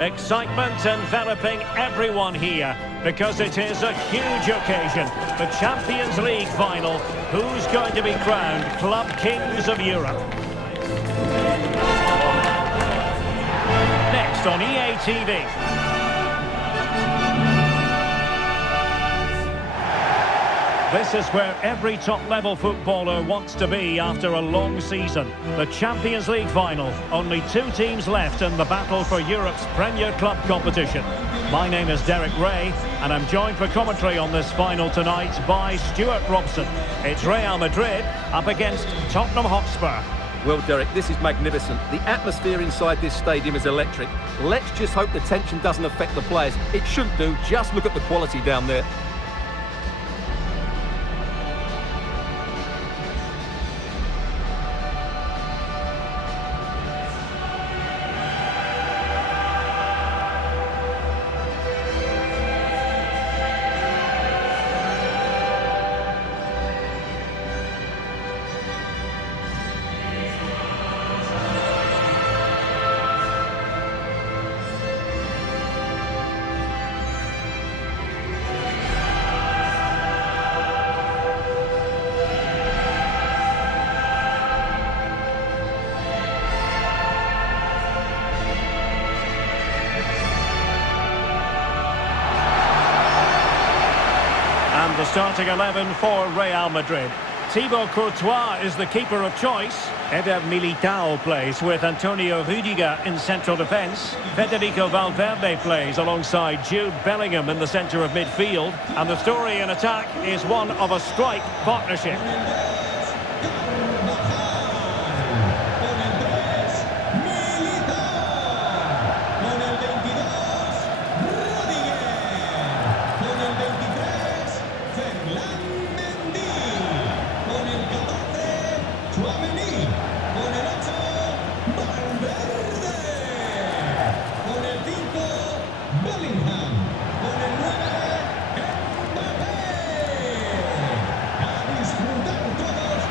Excitement enveloping everyone here because it is a huge occasion. The Champions League final. Who's going to be crowned Club Kings of Europe? Next on EA TV. This is where every top-level footballer wants to be after a long season. The Champions League final. Only two teams left in the battle for Europe's Premier Club competition. My name is Derek Ray, and I'm joined for commentary on this final tonight by Stuart Robson. It's Real Madrid up against Tottenham Hotspur. Well, Derek, this is magnificent. The atmosphere inside this stadium is electric. Let's just hope the tension doesn't affect the players. It shouldn't do. Just look at the quality down there. The starting 11 for Real Madrid. Thibaut Courtois is the keeper of choice. Eder Militao plays with Antonio Rüdiger in central defence. Federico Valverde plays alongside Jude Bellingham in the centre of midfield. And the story in attack is one of a strike partnership.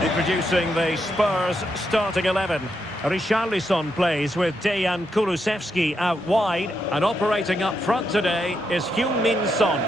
Introducing the Spurs starting 11. Richarlison plays with Dejan Kulusevski out wide, and operating up front today is Heung-min Son.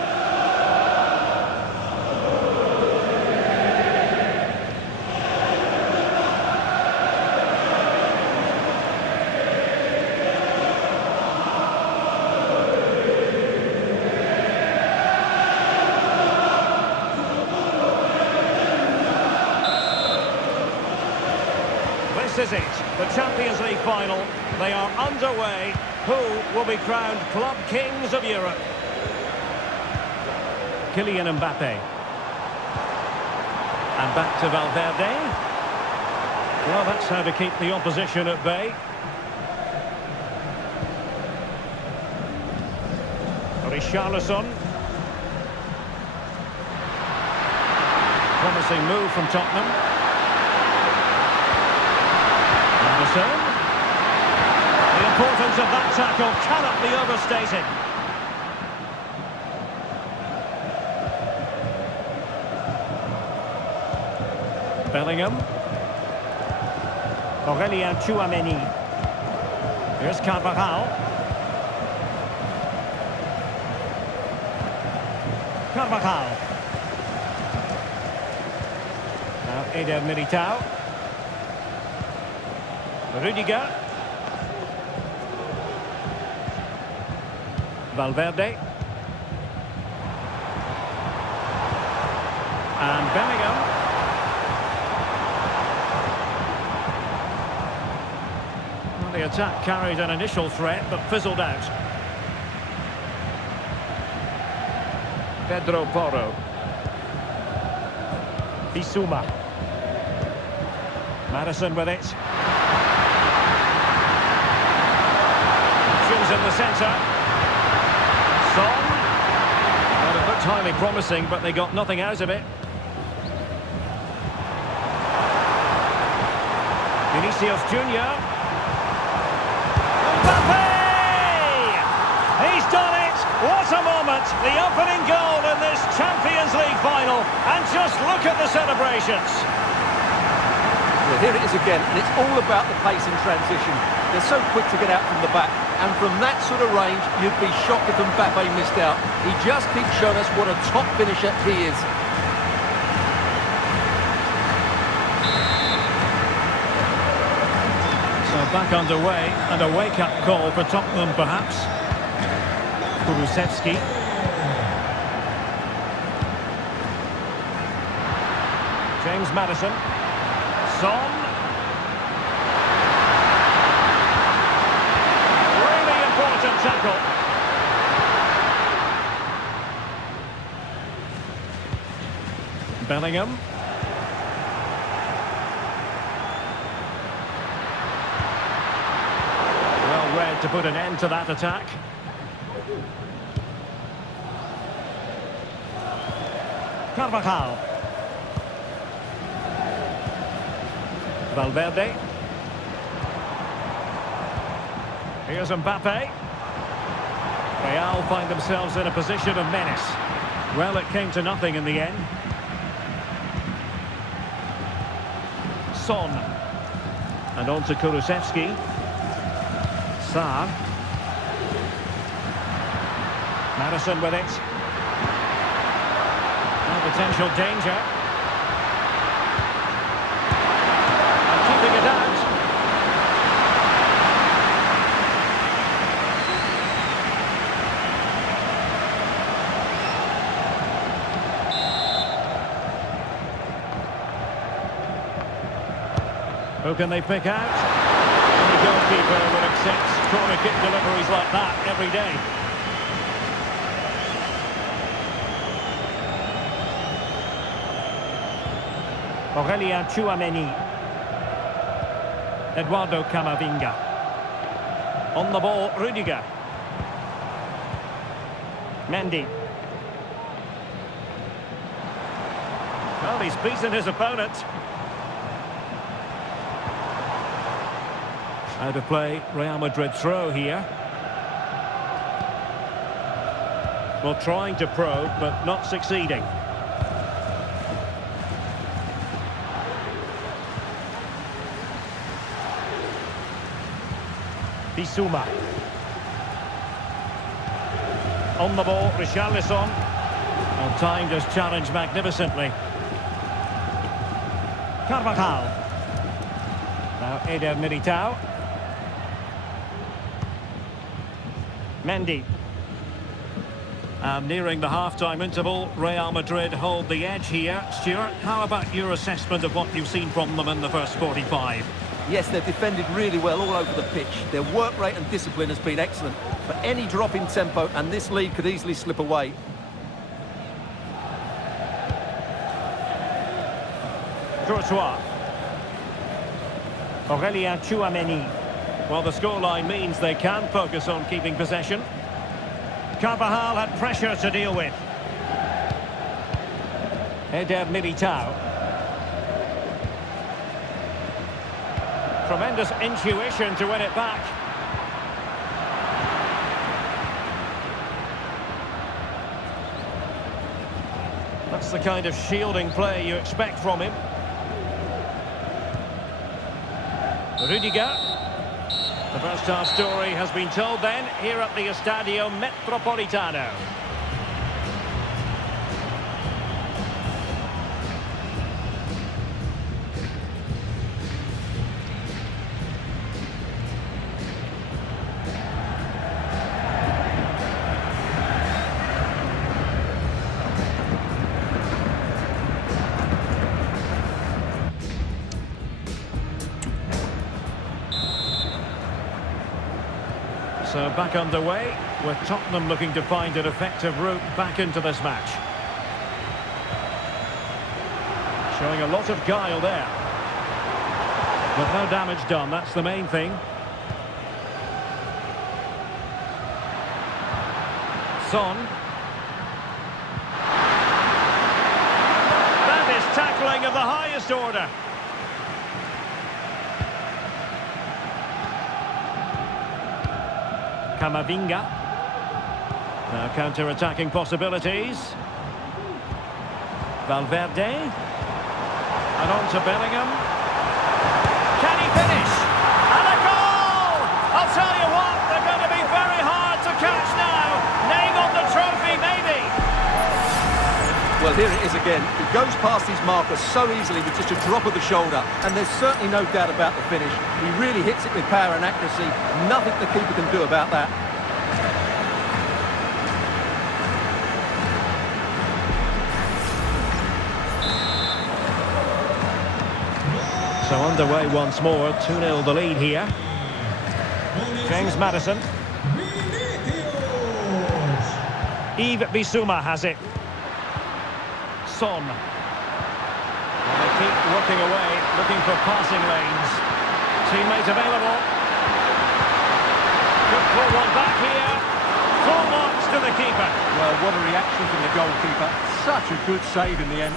This is it, the Champions League final. They are underway. Who will be crowned Club Kings of Europe? Kylian Mbappe. And back to Valverde. Well, that's how to keep the opposition at bay. Richarlison. Promising move from Tottenham. The importance of that tackle cannot be overstated. Bellingham. Aurélien Tchouameni. Here's Carvajal. Now Eder Militao. Rüdiger. Valverde. And Bellingham. Well, the attack carried an initial threat but fizzled out. Pedro Porro. Bissouma. Madison with it. In the centre. Son. Well, it looked highly promising, but they got nothing out of it. Vinicius Junior. Mbappe! He's done it! What a moment! The opening goal in this Champions League final. And just look at the celebrations. Well, here it is again, and it's all about the pace in transition. They're so quick to get out from the back, and from that sort of range, you'd be shocked if Mbappe missed out. He just keeps showing us what a top finisher he is. So back underway, and a wake-up call for Tottenham, perhaps. Kulusevski. James Maddison. Son. Really important tackle. Bellingham. Well read to put an end to that attack. Carvajal. Valverde. Here's Mbappe. Real find themselves in a position of menace. Well, it came to nothing in the end. Son. And on to Kulusevski. Sarr. Maddison with it. And potential danger. And keeping it out. Who can they pick out? Any goalkeeper would accept corner kick deliveries like that every day. Aurélien Tchouaméni. Eduardo Camavinga. On the ball, Rüdiger. Mendy. Well, he's beaten his opponent. Out of play, Real Madrid throw here. Well, trying to probe, but not succeeding. Bissouma. On the ball, Richarlison. Well, timed his challenge magnificently. Carvajal. Now Eder Militao. Mendy. And nearing the half-time interval, Real Madrid hold the edge here. Stuart, how about your assessment of what you've seen from them in the first 45? Yes, they've defended really well all over the pitch. Their work rate and discipline has been excellent. But any drop in tempo and this lead could easily slip away. Courtois. Aurélien Tchouaméni. Well, the scoreline means they can focus on keeping possession. Carvajal had pressure to deal with. Eder Militao. Tremendous intuition to win it back. That's the kind of shielding play you expect from him. Rüdiger. The first half story has been told then here at the Estadio Metropolitano. So back underway, with Tottenham looking to find an effective route back into this match. Showing a lot of guile there. But no damage done, that's the main thing. Son. That is tackling of the highest order. Camavinga. Now counter-attacking possibilities. Valverde. And on to Bellingham. finish? And a goal! I'll tell you what, they're going to be very hard to catch now. Name on the trophy, maybe. Well, here it is again. He goes past his marker so easily with just a drop of the shoulder, and there's certainly no doubt about the finish. He really hits it with power and accuracy. Nothing the keeper can do about that. So underway once more, 2-0 the lead here. James Maddison. Yves Bissouma has it. Son. And they keep working away, looking for passing lanes. Teammate available. Good pull one back here. Full marks to the keeper. Well, what a reaction from the goalkeeper. Such a good save in the end.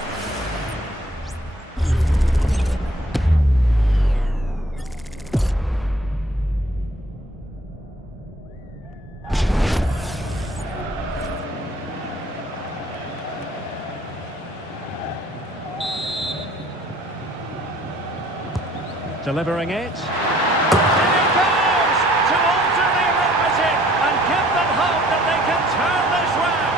Delivering it. And it goes to alter the arithmetic and give them hope that they can turn this round.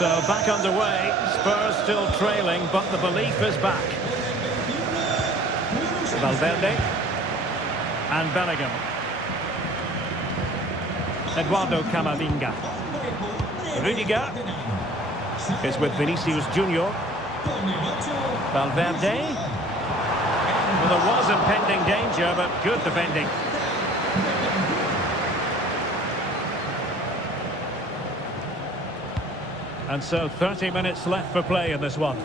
So back underway, Spurs still trailing, but the belief is back. Valverde and Bellingham. Eduardo Camavinga. Rudiger is with Vinicius Junior. Valverde. Well, there was impending danger, but good defending. And so 30 minutes left for play in this one.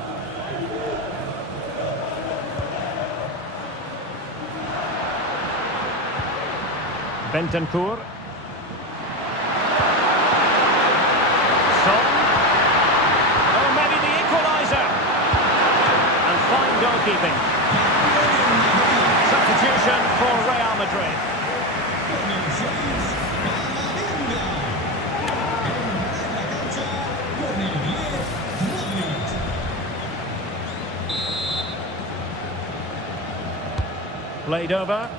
Bentancur. Son. Oh, maybe the equaliser. And fine goalkeeping. Substitution for Real Madrid. Played over.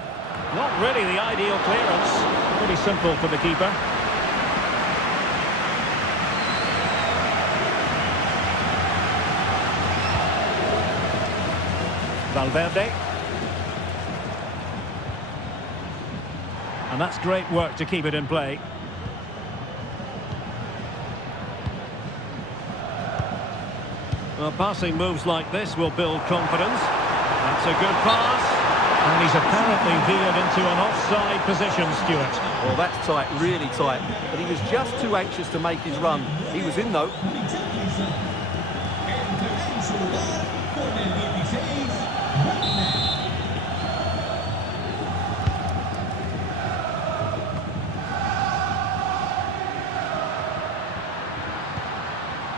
Not really the ideal clearance. Pretty simple for the keeper. Valverde. And that's great work to keep it in play. Well, passing moves like this will build confidence. That's a good pass. And he's apparently veered into an offside position, Stuart. Well, that's tight, really tight. But he was just too anxious to make his run. He was in, though.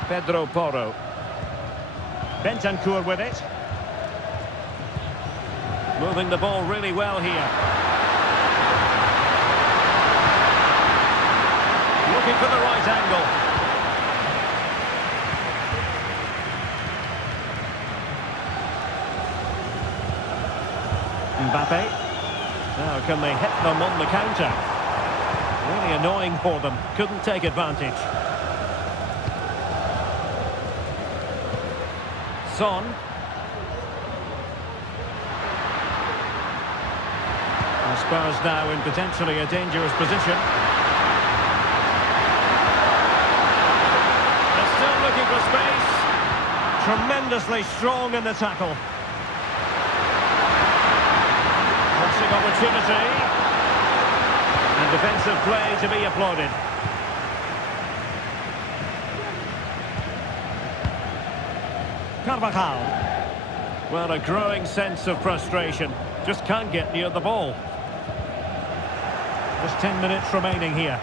Pedro Porro. Bentancur with it. Moving the ball really well here. Looking for the right angle. Mbappe. Now can they hit them on the counter? Really annoying for them. Couldn't take advantage. Son. Spurs now in potentially a dangerous position. They're still looking for space. Tremendously strong in the tackle. Crossing opportunity. And defensive play to be applauded. Carvajal. Well, a growing sense of frustration. Just can't get near the ball. Just 10 minutes remaining here.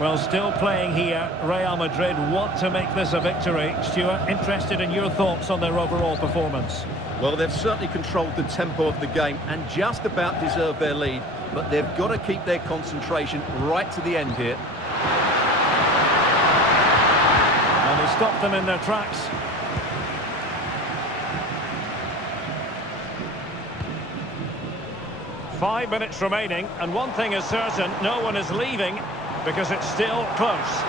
Well, still playing here, Real Madrid want to make this a victory. Stuart, interested in your thoughts on their overall performance? Well, they've certainly controlled the tempo of the game and just about deserved their lead. But they've got to keep their concentration right to the end here. And he stopped them in their tracks. Five minutes remaining, and one thing is certain, no one is leaving because it's still close.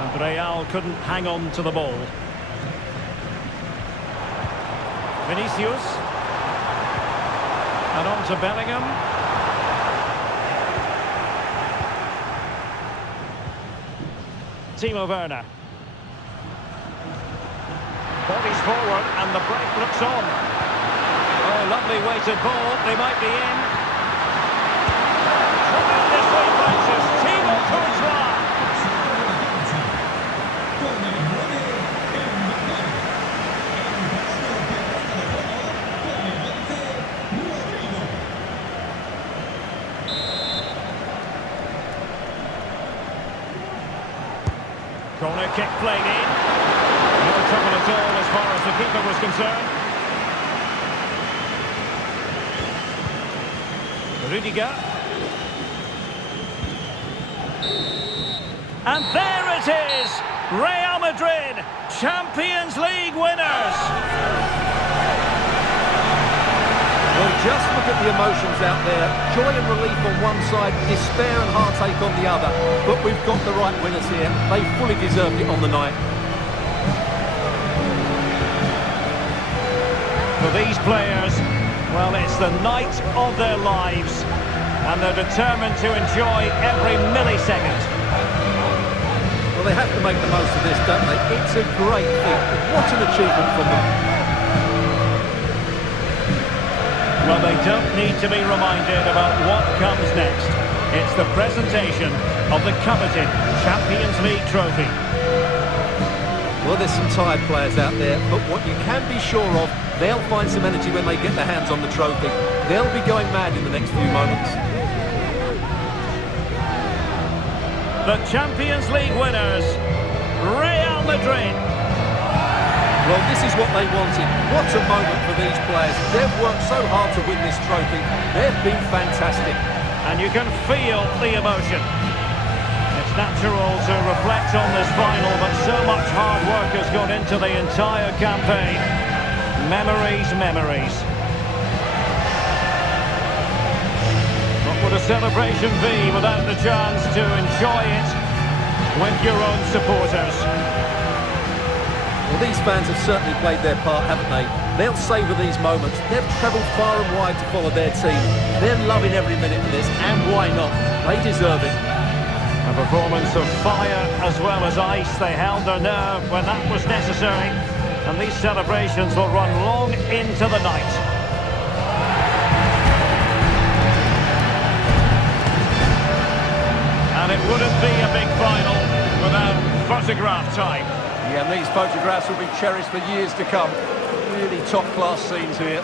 And Real couldn't hang on to the ball. Vinicius. And on to Bellingham. Timo Werner. Bodies forward and the break looks on. Oh, lovely weighted ball. They might be in. Tremendously gracious. Timo Courtois. Corner kick played in. No trouble at all as far as the keeper was concerned. Rudiger. And there it is! Real Madrid, Champions League winners! Well, just look at the emotions out there. Joy and relief on one side, despair and heartache on the other. But we've got the right winners here. They fully deserved it on the night. For these players, well, it's the night of their lives, and they're determined to enjoy every millisecond. Well, they have to make the most of this, don't they? It's a great thing. What an achievement from them. Well, they don't need to be reminded about what comes next. It's the presentation of the coveted Champions League trophy. Well, there's some tired players out there, but what you can be sure of, they'll find some energy when they get their hands on the trophy. They'll be going mad in the next few moments. The Champions League winners, Real Madrid. Well, this is what they wanted. What a moment for these players. They've worked so hard to win this trophy. They've been fantastic. And you can feel the emotion. It's natural to reflect on this final, but so much hard work has gone into the entire campaign. Memories, memories. What would a celebration be without the chance to enjoy it with your own supporters? Well, these fans have certainly played their part, haven't they? They'll savour these moments. They've travelled far and wide to follow their team. They're loving every minute of this, and why not? They deserve it. A performance of fire as well as ice. They held their nerve when that was necessary. And these celebrations will run long into the night. And it wouldn't be a big final without photograph time. Yeah, and these photographs will be cherished for years to come. Really top-class scenes here.